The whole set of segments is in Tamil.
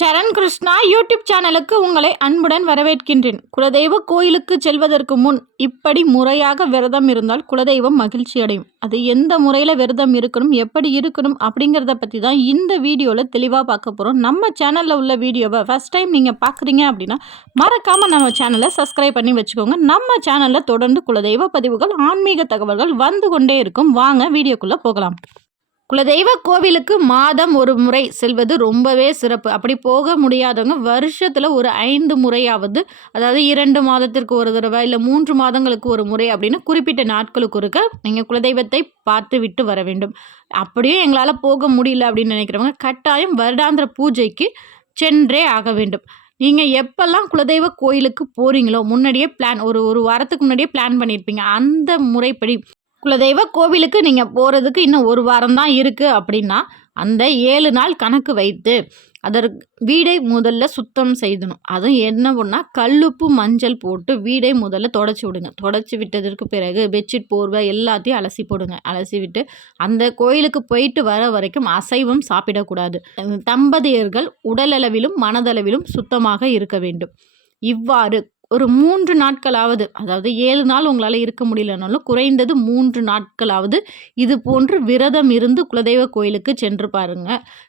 சரண் கிருஷ்ணா யூடியூப் சேனலுக்கு உங்களை அன்புடன் வரவேற்கின்றேன். குலதெய்வ கோயிலுக்கு செல்வதற்கு முன் இப்படி முறையாக விரதம் இருந்தால் குலதெய்வம் மகிழ்ச்சி அடையும். அது எந்த முறையில் விரதம் இருக்கணும் எப்படி இருக்கணும் அப்படிங்கிறத பற்றி தான் இந்த வீடியோவில் தெளிவாக பார்க்க போகிறோம் நம்ம சேனலில் உள்ள வீடியோவை ஃபஸ்ட் டைம் நீங்கள் பார்க்குறீங்க அப்படின்னா மறக்காமல் நம்ம சேனலை சப்ஸ்கிரைப் பண்ணி வச்சுக்கோங்க. நம்ம சேனலில் தொடர்ந்து குலதெய்வ பதிவுகள் ஆன்மீக தகவல்கள் வந்து கொண்டே இருக்கும். வாங்க வீடியோக்குள்ளே போகலாம். குலதெய்வ கோவிலுக்கு மாதம் ஒரு முறை செல்வது ரொம்பவே சிறப்பு. அப்படி போக முடியாதவங்க வருஷத்தில் ஒரு ஐந்து முறையாவது அதாவது இரண்டு மாதத்திற்கு ஒரு தடவை இல்லை மூன்று மாதங்களுக்கு ஒரு முறை அப்படின்னு குறிப்பிட்ட நாட்களுக்கு இருக்க நீங்கள் குலதெய்வத்தை பார்த்து விட்டு வர வேண்டும். அப்படியே எங்களால் போக முடியல அப்படின்னு நினைக்கிறவங்க கட்டாயம் வருடாந்திர பூஜைக்கு சென்றே ஆக வேண்டும். நீங்கள் எப்போல்லாம் குலதெய்வ கோயிலுக்கு போகிறீங்களோ முன்னாடியே பிளான் ஒரு ஒரு வாரத்துக்கு முன்னாடியே பிளான் பண்ணியிருப்பீங்க அந்த முறைப்படி குலதெய்வ கோவிலுக்கு நீங்கள் போகிறதுக்கு இன்னும் ஒரு வாரம் தான் இருக்குது அப்படின்னா அந்த ஏழு நாள் கணக்கு வைத்து அதற்கு வீடை முதல்ல சுத்தம் செய்தணும். அதுவும் என்ன பண்ணால் கல்லுப்பு மஞ்சள் போட்டு வீடை முதல்ல தொடச்சி விடுங்க. தொடச்சி விட்டதற்கு பிறகு பெட்ஷீட் போர்வை எல்லாத்தையும் அலசி போடுங்க. அலசி விட்டு அந்த கோயிலுக்கு போயிட்டு வர வரைக்கும் அசைவம் சாப்பிடக்கூடாது. தம்பதியர்கள் உடலளவிலும் மனதளவிலும் சுத்தமாக இருக்க வேண்டும். இவ்வாறு ஒரு மூன்று நாட்களாவது அதாவது ஏழு நாள் உங்களால் இருக்க முடியலனாலும் குறைந்தது மூன்று நாட்களாவது இது போன்று விரதம் இருந்து குலதெய்வ கோயிலுக்கு சென்று பாருங்க.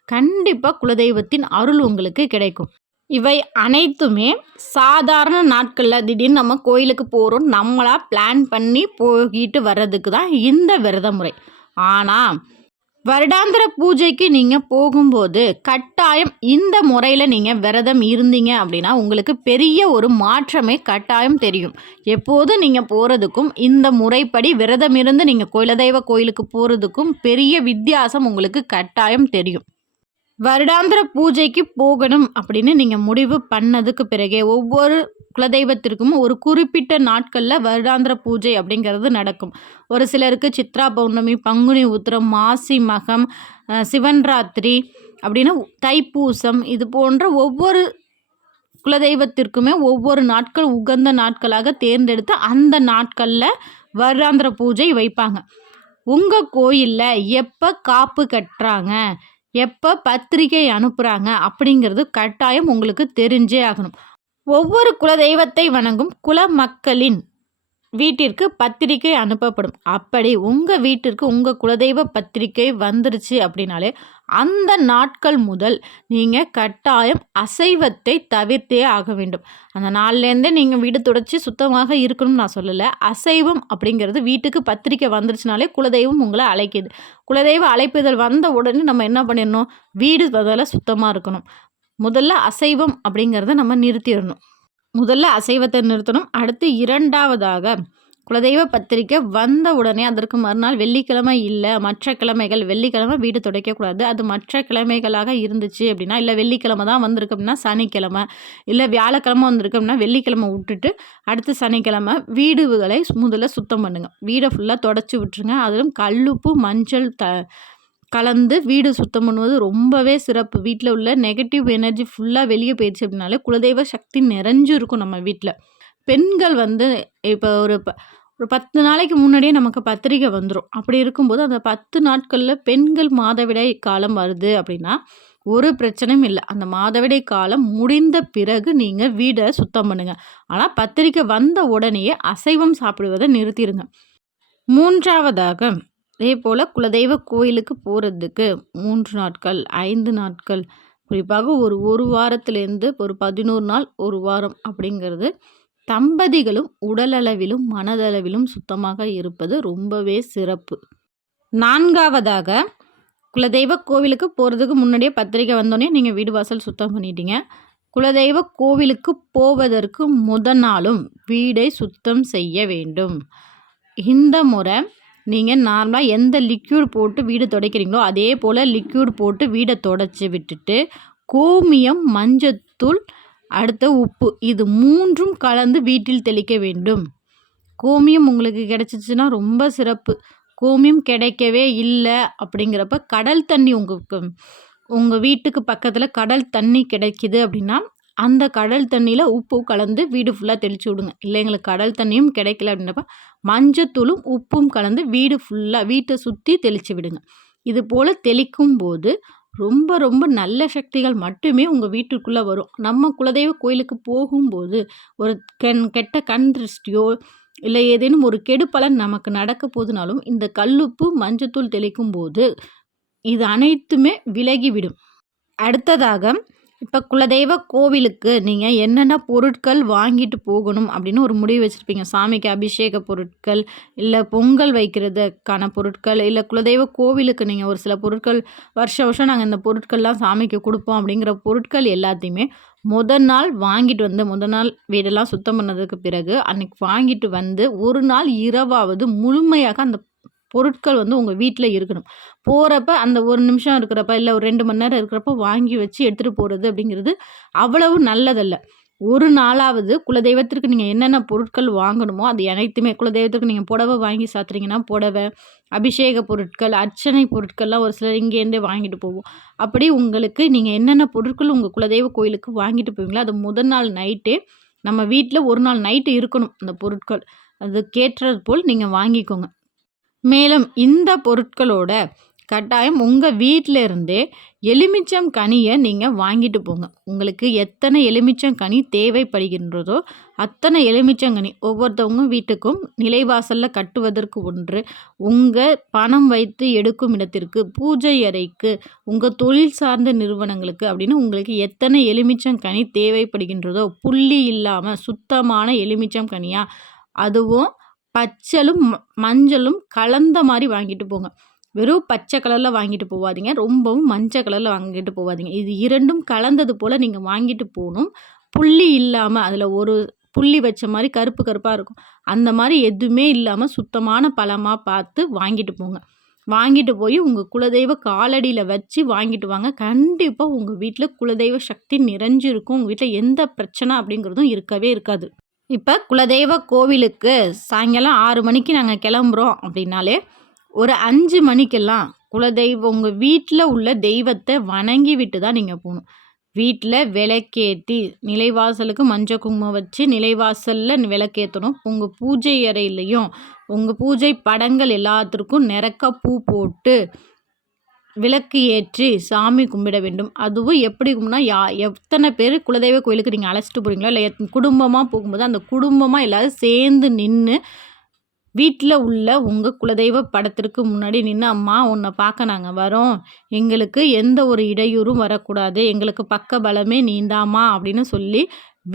கண்டிப்பாக குலதெய்வத்தின் அருள் உங்களுக்கு கிடைக்கும். இவை அனைத்துமே சாதாரண நாட்களில் திடீர்னு நம்ம கோயிலுக்கு போகிறோம் நம்மளாக பிளான் பண்ணி போகிட்டு வர்றதுக்கு தான் இந்த விரத முறை. ஆனால் வருடாந்திர பூஜைக்கு நீங்கள் போகும்போது கட்டாயம் இந்த முறையில் நீங்கள் விரதம் இருந்தீங்க அப்படின்னா உங்களுக்கு பெரிய ஒரு மாற்றமே கட்டாயம் தெரியும். எப்போதும் நீங்கள் போகிறதுக்கும் இந்த முறைப்படி விரதம் இருந்து நீங்கள் குலதெய்வ கோயிலுக்கு போகிறதுக்கும் பெரிய வித்தியாசம் உங்களுக்கு கட்டாயம் தெரியும். வருடாந்திர பூஜைக்கு போகணும் அப்படின்னு நீங்கள் முடிவு பண்ணதுக்கு பிறகே ஒவ்வொரு குலதெய்வத்திற்கும் ஒரு குறிப்பிட்ட நாட்களில் வருடாந்திர பூஜை அப்படிங்கிறது நடக்கும். ஒரு சிலருக்கு சித்ரா பௌர்ணமி பங்குனி உத்திரம் மாசி மகம் சிவன் ராத்திரி அப்படின்னு தைப்பூசம் இது போன்ற ஒவ்வொரு குலதெய்வத்திற்குமே ஒவ்வொரு நாட்கள் உகந்த நாட்களாக தேர்ந்தெடுத்து அந்த நாட்களில் வருடாந்திர பூஜை வைப்பாங்க. உங்கள் கோயிலில் எப்போ காப்பு கட்டுறாங்க? எப்போ பத்திரிகை அனுப்புகிறாங்க அப்படிங்கிறது கட்டாயம் உங்களுக்கு தெரிஞ்சே ஆகணும். ஒவ்வொரு குல தெய்வத்தை வணங்கும் குல மக்களின் வீட்டிற்கு பத்திரிக்கை அனுப்பப்படும். அப்படி உங்கள் வீட்டிற்கு உங்கள் குலதெய்வ பத்திரிக்கை வந்துருச்சு அப்படின்னாலே அந்த நாட்கள் முதல் நீங்கள் கட்டாயம் அசைவத்தை தவிர்த்தே ஆக வேண்டும். அந்த நாள்லேருந்தே நீங்கள் வீடு துடைச்சி சுத்தமாக இருக்கணும்னு நான் சொல்லலை. அசைவம் அப்படிங்கிறது வீட்டுக்கு பத்திரிக்கை வந்துருச்சுனாலே குலதெய்வம் உங்களை அழைக்குது. குலதெய்வ அழைப்புதல் வந்த உடனே நம்ம என்ன பண்ணிடணும்? வீடு முதல்ல சுத்தமாக இருக்கணும். முதல்ல அசைவம் அப்படிங்கிறத நம்ம நிறுத்திடணும். முதல்ல அசைவத்தை நிறுத்தணும். அடுத்து இரண்டாவதாக குலதெய்வ பத்திரிக்கை வந்த உடனே அதற்கு மறுநாள் வெள்ளிக்கிழமை இல்லை மற்ற கிழமைகள் வெள்ளிக்கிழமை வீடு துடைக்கக்கூடாது. அது மற்ற கிழமைகளாக இருந்துச்சு அப்படின்னா இல்லை வெள்ளிக்கிழமை தான் வந்திருக்கு அப்படின்னா சனிக்கிழமை இல்லை வியாழக்கிழமை வந்திருக்கு அப்படின்னா வெள்ளிக்கிழமை விட்டுட்டு அடுத்து சனிக்கிழமை வீடுகளை முதல்ல சுத்தம் பண்ணுங்கள் வீடை ஃபுல்லாக தொடச்சி விட்டுருங்க. அதிலும் கல்லுப்பு மஞ்சள் த கலந்து வீடு சுத்தம் பண்ணுவது ரொம்பவே சிறப்பு. வீட்டில் உள்ள நெகட்டிவ் எனர்ஜி ஃபுல்லாக வெளியே போயிடுச்சு அப்படின்னாலே குலதெய்வ சக்தி நிறைஞ்சு இருக்கும் நம்ம வீட்டில் பெண்கள் வந்து இப்போ ஒரு ப ஒரு பத்து நாளைக்கு முன்னாடியே நமக்கு பத்திரிக்கை வந்துடும் அப்படி இருக்கும்போது அந்த பத்து நாட்களில் பெண்கள் மாதவிடாய் காலம் வருது அப்படின்னா ஒரு பிரச்சனையும் இல்லை. அந்த மாதவிடை காலம் முடிந்த பிறகு நீங்கள் வீடை சுத்தம் பண்ணுங்கள் ஆனால் பத்திரிக்கை வந்த உடனேயே அசைவம் சாப்பிடுவதை நிறுத்திடுங்க மூன்றாவதாக அதே போல் குலதெய்வ கோயிலுக்கு போகிறதுக்கு மூன்று நாட்கள் ஐந்து நாட்கள். குறிப்பாக ஒரு ஒரு வாரத்துலேருந்து ஒரு பதினோரு நாள் ஒரு வாரம் அப்படிங்கிறது தம்பதிகளும் உடலளவிலும் மனதளவிலும் சுத்தமாக இருப்பது ரொம்பவே சிறப்பு. நான்காவதாக குலதெய்வ கோவிலுக்கு போகிறதுக்கு முன்னாடியே பத்திரிக்கை வந்தோடனே நீங்கள் வீடு வாசல் சுத்தம் பண்ணிட்டீங்க. குலதெய்வ கோவிலுக்கு போவதற்கு முதல் நாளும் வீடை சுத்தம் செய்ய வேண்டும். இந்த முறை நீங்கள் நார்மலாக எந்த லிக்யூட் போட்டு வீடு துடைக்கிறீங்களோ அதே போல் லிக்யூட் போட்டு வீடை தொடச்சி விட்டுட்டு கோமியம் மஞ்சத்தூள் அடுத்த உப்பு இது மூன்றும் கலந்து வீட்டில் தெளிக்க வேண்டும். கோமியம் உங்களுக்கு கிடச்சிச்சின்னா ரொம்ப சிறப்பு. கோமியம் கிடைக்கவே இல்லை அப்படிங்கிறப்ப கடல் தண்ணி உங்களுக்கு உங்கள் வீட்டுக்கு பக்கத்தில் கடல் தண்ணி கிடைக்கிது அப்படின்னா அந்த கடல் தண்ணியில் உப்பு கலந்து வீடு ஃபுல்லாக தெளித்து விடுங்க. இல்லை எங்களுக்கு கடல் தண்ணியும் கிடைக்கல அப்படின்றப்ப மஞ்சத்தூளும் உப்பும் கலந்து வீடு ஃபுல்லாக வீட்டை சுற்றி தெளித்து விடுங்க. இது போல் தெளிக்கும் போது ரொம்ப ரொம்ப நல்ல சக்திகள் மட்டுமே உங்கள் வீட்டுக்குள்ளே வரும். நம்ம குலதெய்வ கோயிலுக்கு போகும்போது ஒரு கண் கெட்ட கண் திருஷ்டியோ இல்லை ஏதேனும் ஒரு கெடுப்பலன் நமக்கு நடக்க போதுனாலும் இந்த கல்லுப்பு மஞ்சத்தூள் தெளிக்கும் போது இது அனைத்துமே விலகிவிடும் அடுத்ததாக இப்போ குலதெய்வ கோவிலுக்கு நீங்கள் என்னென்ன பொருட்கள் வாங்கிட்டு போகணும் அப்படின்னு ஒரு முடிவு வச்சுருப்பீங்க. சாமிக்கு அபிஷேக பொருட்கள் இல்லை பொங்கல் வைக்கிறதுக்கான பொருட்கள் இல்லை குலதெய்வ கோவிலுக்கு நீங்கள் ஒரு சில பொருட்கள் வருஷம் வருஷம் நாங்கள் இந்த பொருட்கள்லாம் சாமிக்கு கொடுப்போம் அப்படிங்கிற பொருட்கள் எல்லாத்தையுமே முதல் நாள் வாங்கிட்டு வந்து முதல் நாள் வீடெல்லாம் சுத்தம் பண்ணதுக்கு பிறகு அன்றைக்கி வாங்கிட்டு வந்து ஒரு நாள் இரவாவது முழுமையாக அந்த பொருட்கள் வந்து உங்கள் வீட்டில் இருக்கணும். போகிறப்ப அந்த ஒரு நிமிஷம் இருக்கிறப்ப இல்லை ஒரு ரெண்டு மணி நேரம் இருக்கிறப்ப வாங்கி வச்சு எடுத்துகிட்டு போகிறது அப்படிங்கிறது அவ்வளவு நல்லதல்ல. ஒரு நாளாவது குலதெய்வத்திற்கு நீங்கள் என்னென்ன பொருட்கள் வாங்கணுமோ அது அனைத்துமே குலதெய்வத்திற்கு நீங்கள் புடவை வாங்கி சாத்துறீங்கன்னா புடவை அபிஷேக பொருட்கள் அர்ச்சனை பொருட்கள்லாம் ஒரு சிலர் இங்கேருந்தே வாங்கிட்டு போவோம். அப்படி உங்களுக்கு நீங்கள் என்னென்ன பொருட்கள் உங்கள் குலதெய்வ கோயிலுக்கு வாங்கிட்டு போவீங்களோ அது முதல் நாள் நைட்டே நம்ம வீட்டில் ஒரு நாள் நைட்டு இருக்கணும் அந்த பொருட்கள். அது கேட்டுறது போல் நீங்கள் வாங்கிக்கோங்க. மேலும் இந்த பொருட்களோட கட்டாயம் உங்கள் வீட்டில் இருந்தே எலுமிச்சம் கனியை நீங்கள் வாங்கிட்டு போங்க. உங்களுக்கு எத்தனை எலுமிச்சம் கனி தேவைப்படுகின்றதோ அத்தனை எலுமிச்சங்கனி ஒவ்வொருத்தவங்க வீட்டுக்கும் நிலைவாசலில் கட்டுவதற்கு ஒன்று. உங்கள் பணம் வைத்து எடுக்கும் இடத்திற்கு பூஜை அறைக்கு உங்கள் தொழில் சார்ந்த நிறுவனங்களுக்கு அப்படின்னு உங்களுக்கு எத்தனை எலுமிச்சம் கனி தேவைப்படுகின்றதோ புள்ளி இல்லாமல் சுத்தமான எலுமிச்சம் கனியாக அதுவும் பச்சலும் மஞ்சளும் கலந்த மாதிரி வாங்கிட்டு போங்க. வெறும் பச்சை கலரில் வாங்கிட்டு போகாதீங்க ரொம்பவும் மஞ்சள் கலரில் வாங்கிட்டு போகாதீங்க இது இரண்டும் கலந்தது போல் நீங்கள் வாங்கிட்டு போகணும். புள்ளி இல்லாமல் அதில் ஒரு புள்ளி வச்ச மாதிரி கருப்பு கருப்பாக இருக்கும். அந்த மாதிரி எதுவுமே இல்லாமல் சுத்தமான பழமாக பார்த்து வாங்கிட்டு போங்க. வாங்கிட்டு போய் உங்கள் குலதெய்வ காலடியில் வச்சு வாங்கிட்டு வாங்க. கண்டிப்பாக உங்கள் வீட்டில் குலதெய்வ சக்தி நிறைஞ்சிருக்கும். உங்கள் வீட்டில் எந்த பிரச்சனை அப்படிங்கிறதும் இருக்கவே இருக்காது. இப்போ குலதெய்வ கோவிலுக்கு சாயங்காலம் ஆறு மணிக்கு நாங்கள் கிளம்புறோம் அப்படின்னாலே ஒரு அஞ்சு மணிக்கெல்லாம் குலதெய்வம் உங்கள் வீட்டில் உள்ள தெய்வத்தை வணங்கி விட்டு தான் நீங்கள் போகணும். வீட்டில் விளக்கேற்றி நிலைவாசலுக்கு மஞ்சள் குங்குமம் வச்சு நிலைவாசலில் விளக்கேற்றணும் உங்கள் பூஜை அறையிலையும் உங்கள் பூஜை படங்கள் எல்லாத்திற்கும் நிறக்க பூ போட்டு விளக்கு ஏற்றி சாமி கும்பிட வேண்டும். அதுவும் எப்படி கும்பிட்னா யா எத்தனை பேர் குலதெய்வ கோயிலுக்கு நீங்கள் அழைச்சிட்டு போகிறீங்களோ இல்லை குடும்பமாக போகும்போது அந்த குடும்பமாக எல்லோரும் சேர்ந்து நின்று வீட்டில் உள்ள உங்கள் குலதெய்வ படத்திற்கு முன்னாடி நின்று அம்மா உன்னை பார்க்க நாங்கள் வரோம். எங்களுக்கு எந்த ஒரு இடையூறும் வரக்கூடாது. எங்களுக்கு பக்க பலமே நீந்தாமா அப்படின்னு சொல்லி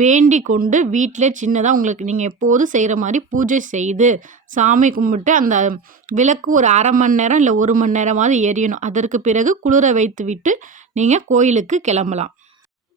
வேண்டி கொண்டு வீட்டில் சின்னதாக உங்களுக்கு நீங்கள் எப்போதும் செய்கிற மாதிரி பூஜை செய்து சாமி கும்பிட்டு அந்த விளக்கு ஒரு அரை மணி நேரம் இல்லை ஒரு மணி நேரமாவது எரியணும். அதற்கு பிறகு குளிர வைத்து விட்டு நீங்கள் கோயிலுக்கு கிளம்பலாம்.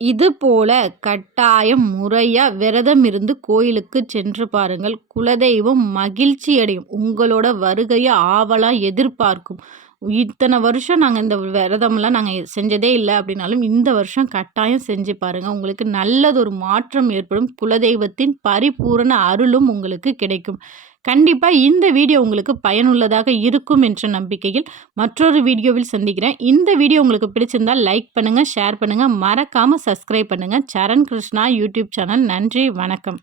இது போல கட்டாயம் முறையாக விரதம் இருந்து கோயிலுக்கு சென்று பாருங்கள். குலதெய்வம் மகிழ்ச்சி அடையும் உங்களோட வருகையை ஆவலாக எதிர்பார்க்கும். இத்தனை வருஷம் நாங்கள் இந்த விரதம்லாம் நாங்கள் செஞ்சதே இல்லை அப்படின்னாலும் இந்த வருஷம் கட்டாயம் செஞ்சு பாருங்கள் உங்களுக்கு நல்லதொரு மாற்றம் ஏற்படும். குலதெய்வத்தின் பரிபூரண அருளும் உங்களுக்கு கிடைக்கும். கண்டிப்பாக இந்த வீடியோ உங்களுக்கு பயனுள்ளதாக இருக்கும் என்ற நம்பிக்கையில் மற்றொரு வீடியோவில் சந்திக்கிறேன். இந்த வீடியோ உங்களுக்கு பிடிச்சிருந்தால் லைக் பண்ணுங்கள் ஷேர் பண்ணுங்கள் மறக்காமல் சப்ஸ்கிரைப் பண்ணுங்கள் சரண் கிருஷ்ணா யூடியூப் சேனல் நன்றி வணக்கம்.